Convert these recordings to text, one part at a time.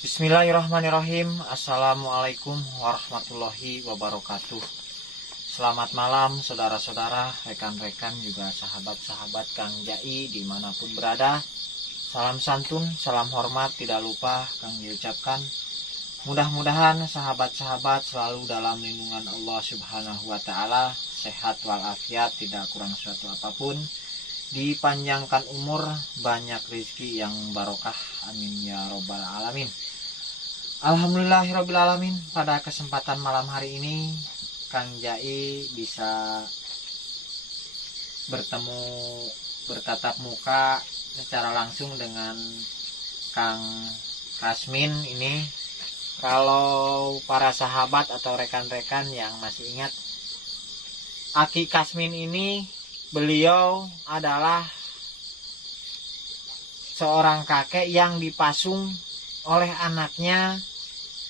Bismillahirrahmanirrahim. Assalamualaikum warahmatullahi wabarakatuh. Selamat malam saudara-saudara, rekan-rekan, juga sahabat-sahabat Kang Jai dimanapun berada. Salam santun, salam hormat tidak lupa Kang diucapkan. Mudah-mudahan sahabat-sahabat selalu dalam lindungan Allah Subhanahu wa Ta'ala, sehat walafiat, tidak kurang suatu apapun, dipanjangkan umur, banyak rezeki yang barokah, amin ya robbal alamin. Alhamdulillahirrabbilalamin. Pada kesempatan malam hari ini Kang Jai bisa bertemu, bertatap muka secara langsung dengan Kang Kasmin ini. Kalau para sahabat atau rekan-rekan yang masih ingat, Aki Kasmin ini, beliau adalah seorang kakek yang dipasung oleh anaknya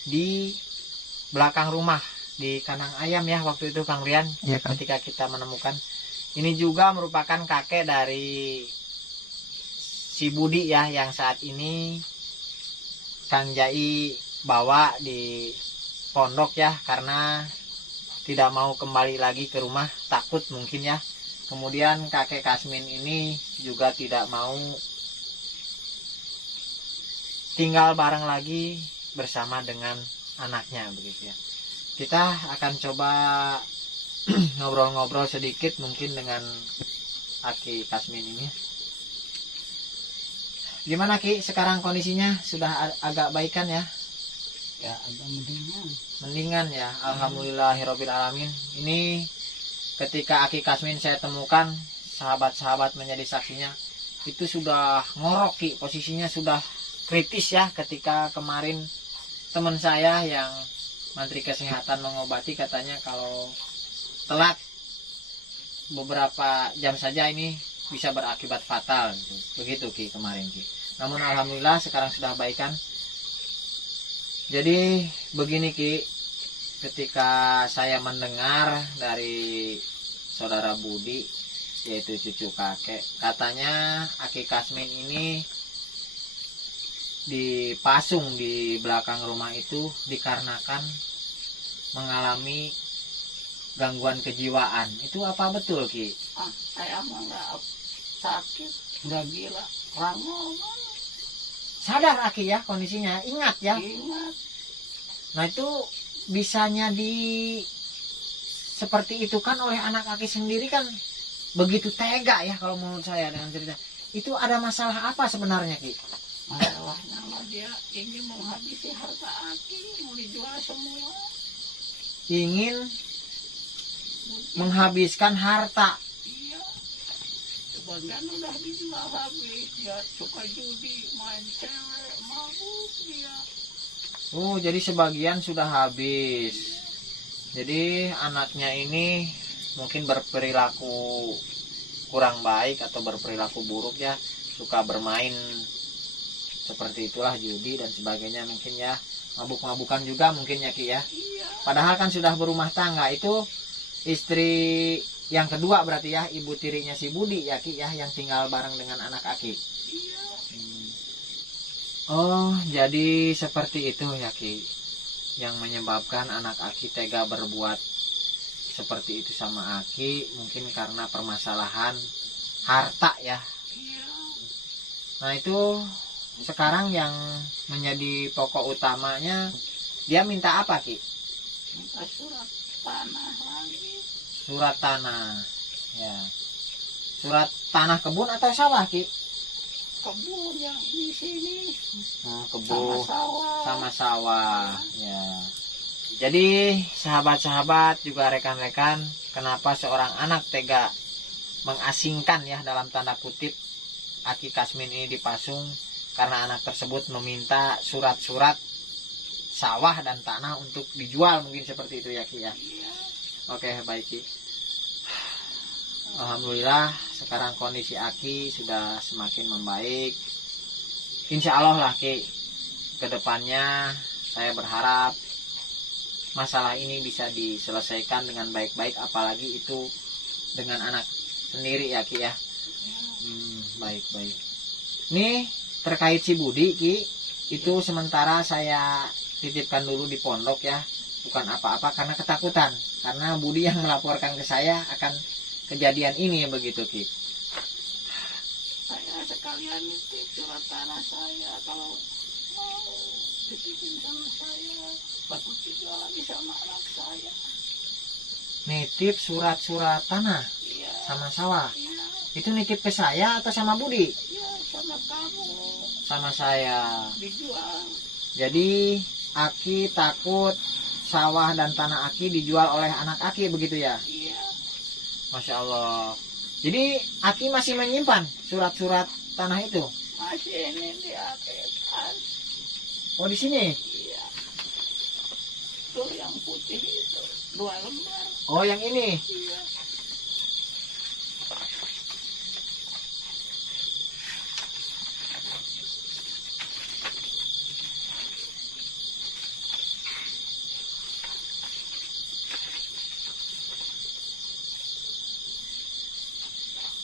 di belakang rumah di kandang ayam ya waktu itu Kang Rian, ya, kan? Ketika kita menemukan ini juga merupakan kakek dari si Budi ya, yang saat ini Kang Jai bawa di pondok ya, karena tidak mau kembali lagi ke rumah, takut mungkin ya. Kemudian kakek Kasmin ini juga tidak mau tinggal bareng lagi bersama dengan anaknya begitu ya. Kita akan coba ngobrol-ngobrol sedikit mungkin dengan Aki Kasmin ini. Gimana Ki sekarang kondisinya? Sudah agak baikan ya? Ya agak mendingan. Mendingan ya, alhamdulillahirabbil alamin. Ini ketika Aki Kasmin saya temukan, sahabat-sahabat menjadi saksinya, itu sudah ngorok Ki, posisinya sudah kritis ya. Ketika kemarin teman saya yang mantri kesehatan mengobati, katanya kalau telat beberapa jam saja ini bisa berakibat fatal gitu. Begitu Ki kemarin Ki. Namun alhamdulillah sekarang sudah baikan. Jadi begini Ki, ketika saya mendengar dari saudara Budi, yaitu cucu kakek, katanya Aki Kasmin ini dipasung di belakang rumah itu dikarenakan mengalami gangguan kejiwaan. Itu apa betul Ki? Saya mah nggak sakit, nggak gila, rangol. Sadar Aki ya kondisinya, ingat ya? Ingat. Nah itu bisanya seperti itu kan oleh anak Aki sendiri kan begitu tega ya kalau menurut saya dengan cerita. Itu ada masalah apa sebenarnya Ki? Masalahnya mah dia ingin menghabisi harta Aki, mau dijual semua. Ingin menghabiskan harta. Iya. Sebagian udah dijual habis. Dia suka judi, main cewek, mabuk dia. Oh, jadi sebagian sudah habis. Jadi anaknya ini mungkin berperilaku kurang baik atau berperilaku buruk ya, suka bermain seperti itulah, judi dan sebagainya mungkin ya, mabuk-mabukan juga mungkin ya Ki ya. Padahal kan sudah berumah tangga. Itu istri yang kedua berarti ya, ibu tirinya si Budi ya Ki ya, yang tinggal bareng dengan anak Aki. Oh, jadi seperti itu ya Ki, yang menyebabkan anak Aki tega berbuat seperti itu sama Aki, mungkin karena permasalahan harta ya. Nah itu sekarang yang menjadi pokok utamanya, dia minta apa Ki? Minta surat tanah lagi. Surat tanah ya. Surat tanah kebun atau sawah Ki? Kebun yang di sini. Kebun sama sawah ya. Jadi sahabat-sahabat juga rekan-rekan, kenapa seorang anak tega mengasingkan ya dalam tanda kutip Aki Kasmin ini dipasung? Karena anak tersebut meminta surat-surat sawah dan tanah untuk dijual, mungkin seperti itu ya Ki ya. Oke baik Ki. Alhamdulillah sekarang kondisi Aki sudah semakin membaik. Insya Allah lah Ki, kedepannya saya berharap masalah ini bisa diselesaikan dengan baik-baik, apalagi itu dengan anak sendiri ya Ki ya. Baik-baik. Nih terkait si Budi Ki, itu sementara saya titipkan dulu di pondok ya, bukan apa-apa karena ketakutan, karena Budi yang melaporkan ke saya akan kejadian ini begitu Ki. Saya sekalian nitip surat tanah saya, kalau mau titipin sama saya, bagus juga lagi sama anak saya. Nitip surat-surat tanah Iya, sama sawah. iya, Itu nitip ke saya atau sama Budi? iya, sama kamu Sama saya. dijual. Jadi Aki takut sawah dan tanah Aki dijual oleh anak Aki begitu ya? Iya, Masya Allah. Jadi Aki masih menyimpan surat-surat tanah itu? masih ini di APS. Oh di sini? Iya, tuh yang putih itu 2 lembar. Oh yang ini? Iya.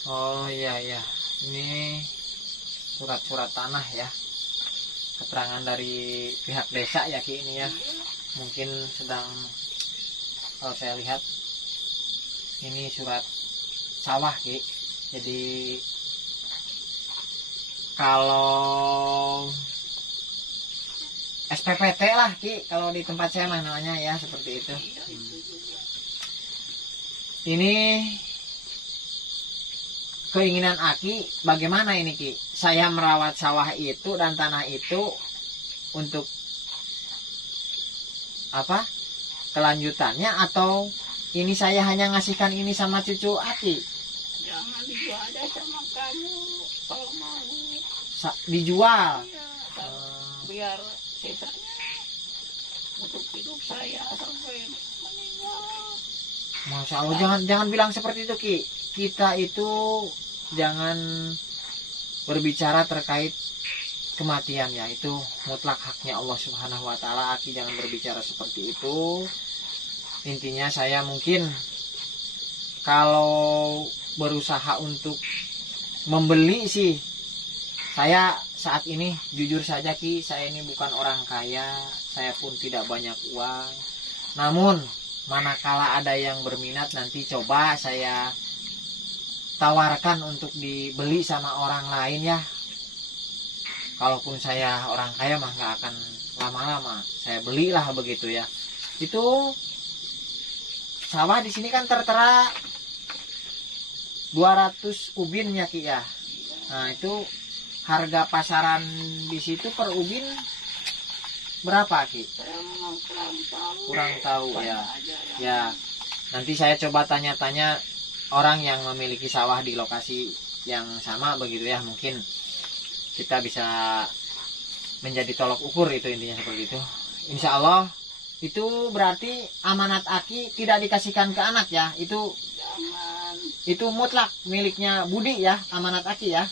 Oh iya iya. Ini surat-surat tanah ya. Keterangan dari pihak desa ya Ki ini ya. Mungkin sedang, kalau saya lihat ini surat sawah Ki. Jadi kalau SPPT lah Ki, kalau di tempat saya mah namanya ya seperti itu. Ini keinginan Aki bagaimana ini Ki? Saya merawat sawah itu dan tanah itu untuk apa? Kelanjutannya, atau ini saya hanya ngasihkan ini sama cucu Aki? Jangan dijual aja sama kamu kalau mau. Dijual. Iya, biar sisanya untuk hidup saya sampai meninggal. Masya Allah, jangan bilang seperti itu Ki. Kita itu jangan berbicara terkait kematian ya, itu mutlak haknya Allah Subhanahu wa taala. Aki jangan berbicara seperti itu. Intinya saya mungkin kalau berusaha untuk membeli sih, saya saat ini jujur saja Ki, saya ini bukan orang kaya, saya pun tidak banyak uang. Namun manakala ada yang berminat, nanti coba saya tawarkan untuk dibeli sama orang lain ya. Kalaupun saya orang kaya mah nggak akan lama-lama, saya belilah begitu ya. Itu sawah di sini kan tertera 200 ubin ya Ki ya. Nah itu harga pasaran di situ per ubin berapa Ki? Saya memang Kurang tahu ya. aja ya. Ya nanti saya coba tanya-tanya orang yang memiliki sawah di lokasi yang sama begitu ya, mungkin kita bisa menjadi tolok ukur, itu intinya seperti itu. Insya Allah itu berarti amanat Aki tidak dikasihkan ke anak ya, itu Jangan. itu mutlak miliknya Budi ya, amanat Aki ya,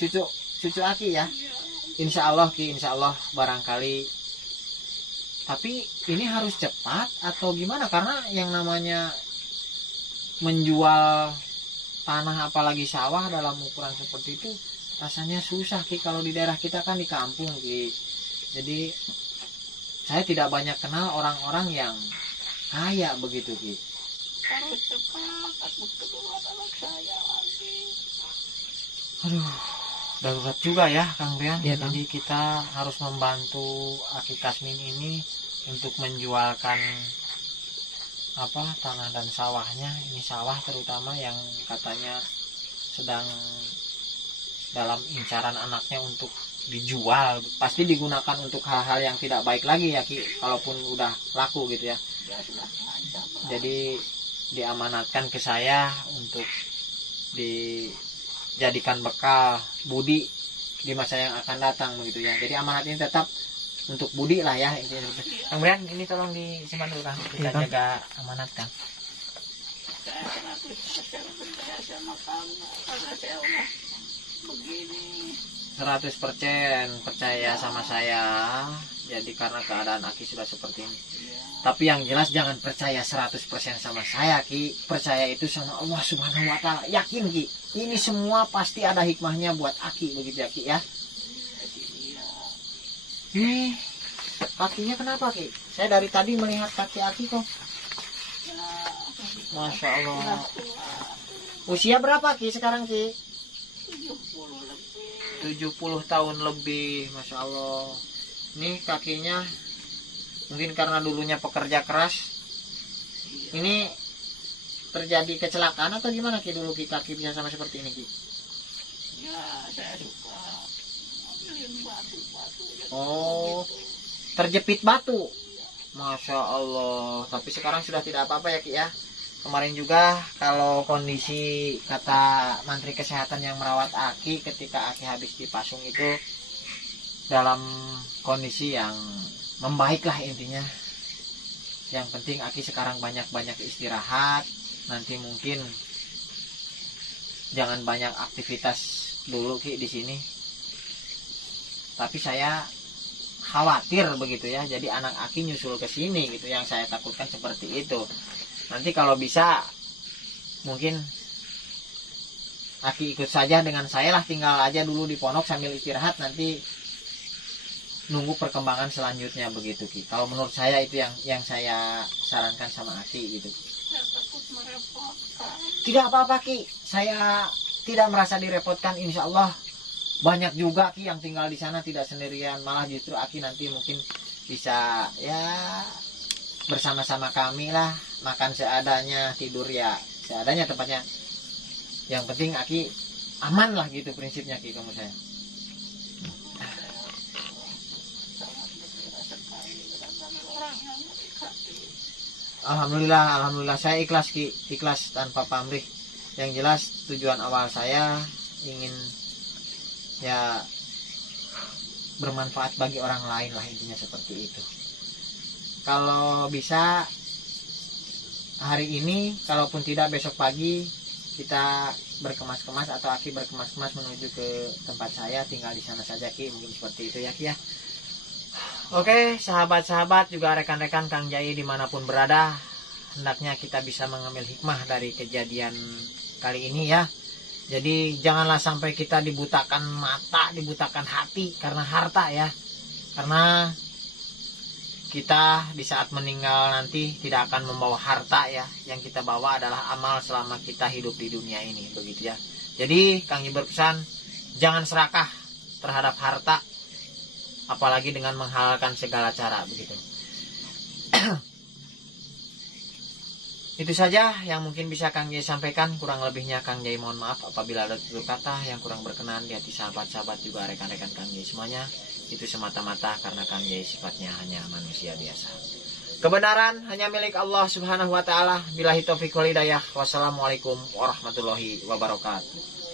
Iya, cucu Aki ya. iya. Insya Allah Ki, insya Allah barangkali. Tapi ini harus cepat atau gimana, karena yang namanya menjual tanah apalagi sawah dalam ukuran seperti itu rasanya susah Ki, kalau di daerah kita kan di kampung Ki. Jadi saya tidak banyak kenal orang-orang yang kaya begitu Ki. Harus cepat, takut kedua anak saya lagi. Aduh, darurat juga ya Kang Rian. Iya, Kang. Jadi kita harus membantu Aki Kasmin ini untuk menjualkan apa tanah dan sawahnya. Ini sawah terutama yang katanya sedang dalam incaran anaknya untuk dijual, pasti digunakan untuk hal-hal yang tidak baik lagi ya Ki, kalaupun udah laku gitu ya. Ya sudah lancar. Jadi diamanatkan ke saya untuk dijadikan bekal Budi di masa yang akan datang begitu ya. Jadi amanat ini tetap untuk Budi lah ya intinya. Kang Brian, ini tolong disimpan dulu Kang, kita Iya, Kang. jaga amanat Kang. Saya 100% percaya sama kamu karena saya udah begini. 100% percaya sama saya. Jadi karena keadaan Aki sudah seperti ini. Ya, Tapi yang jelas jangan percaya 100% sama saya Ki. Percaya itu sama Allah Subhanahu wa taala. Yakin Ki, ini semua pasti ada hikmahnya buat Aki begitu ya Ki ya. iya. Kakinya kenapa Ki? Saya dari tadi melihat kaki Aki kok. Masya Allah. Usia berapa Ki sekarang Ki? 70 tahun lebih. Masya Allah. Ini kakinya mungkin karena dulunya pekerja keras. Ini terjadi kecelakaan atau gimana Ki dulu Ki kaki bisa sama seperti ini Ki? Ya, saya suka ambilin batu-batu. Oh, terjepit batu. Masya Allah. Tapi sekarang sudah tidak apa-apa ya Ki ya. Kemarin juga kalau kondisi kata Menteri Kesehatan yang merawat Aki ketika Aki habis dipasung itu dalam kondisi yang membaik lah intinya. Yang penting Aki sekarang banyak-banyak istirahat. Nanti mungkin jangan banyak aktivitas dulu Ki di sini. Tapi saya khawatir begitu ya. Jadi anak Aki nyusul ke sini gitu. Yang saya takutkan seperti itu. Nanti kalau bisa mungkin Aki ikut saja dengan saya lah, tinggal aja dulu di pondok sambil istirahat, nanti nunggu perkembangan selanjutnya begitu Ki. Kalau menurut saya itu yang saya sarankan sama Aki gitu. Saya takut merepotkan. Tidak apa-apa Ki, saya tidak merasa direpotkan, insya Allah. Banyak juga Ki yang tinggal di sana tidak sendirian, malah justru Aki nanti mungkin bisa ya bersama-sama kami lah, makan seadanya, tidur ya seadanya tempatnya. Yang penting Aki aman lah gitu prinsipnya Ki kamu saya. Alhamdulillah saya ikhlas Ki, ikhlas tanpa pamrih. Yang jelas tujuan awal saya ingin ya bermanfaat bagi orang lain lah intinya seperti itu. Kalau bisa hari ini, kalaupun tidak besok pagi kita berkemas-kemas atau Aki berkemas-kemas menuju ke tempat saya, tinggal di sana saja Ki, mungkin seperti itu ya Ki ya. Oke, sahabat-sahabat juga rekan-rekan Kang Jai dimanapun berada, hendaknya kita bisa mengambil hikmah dari kejadian kali ini ya. Jadi janganlah sampai kita dibutakan mata, dibutakan hati karena harta ya. Karena kita di saat meninggal nanti tidak akan membawa harta ya. Yang kita bawa adalah amal selama kita hidup di dunia ini begitu ya. Jadi Kang Jai berpesan, jangan serakah terhadap harta, apalagi dengan menghalalkan segala cara begitu. Itu saja yang mungkin bisa Kang Jai sampaikan. Kurang lebihnya Kang Jai mohon maaf apabila ada tutur kata yang kurang berkenan di hati sahabat-sahabat juga rekan-rekan Kang Jai semuanya. Itu semata-mata karena Kang Jai sifatnya hanya manusia biasa. Kebenaran hanya milik Allah Subhanahu wa taala. Billahi taufiq wal hidayah. Wassalamualaikum warahmatullahi wabarakatuh.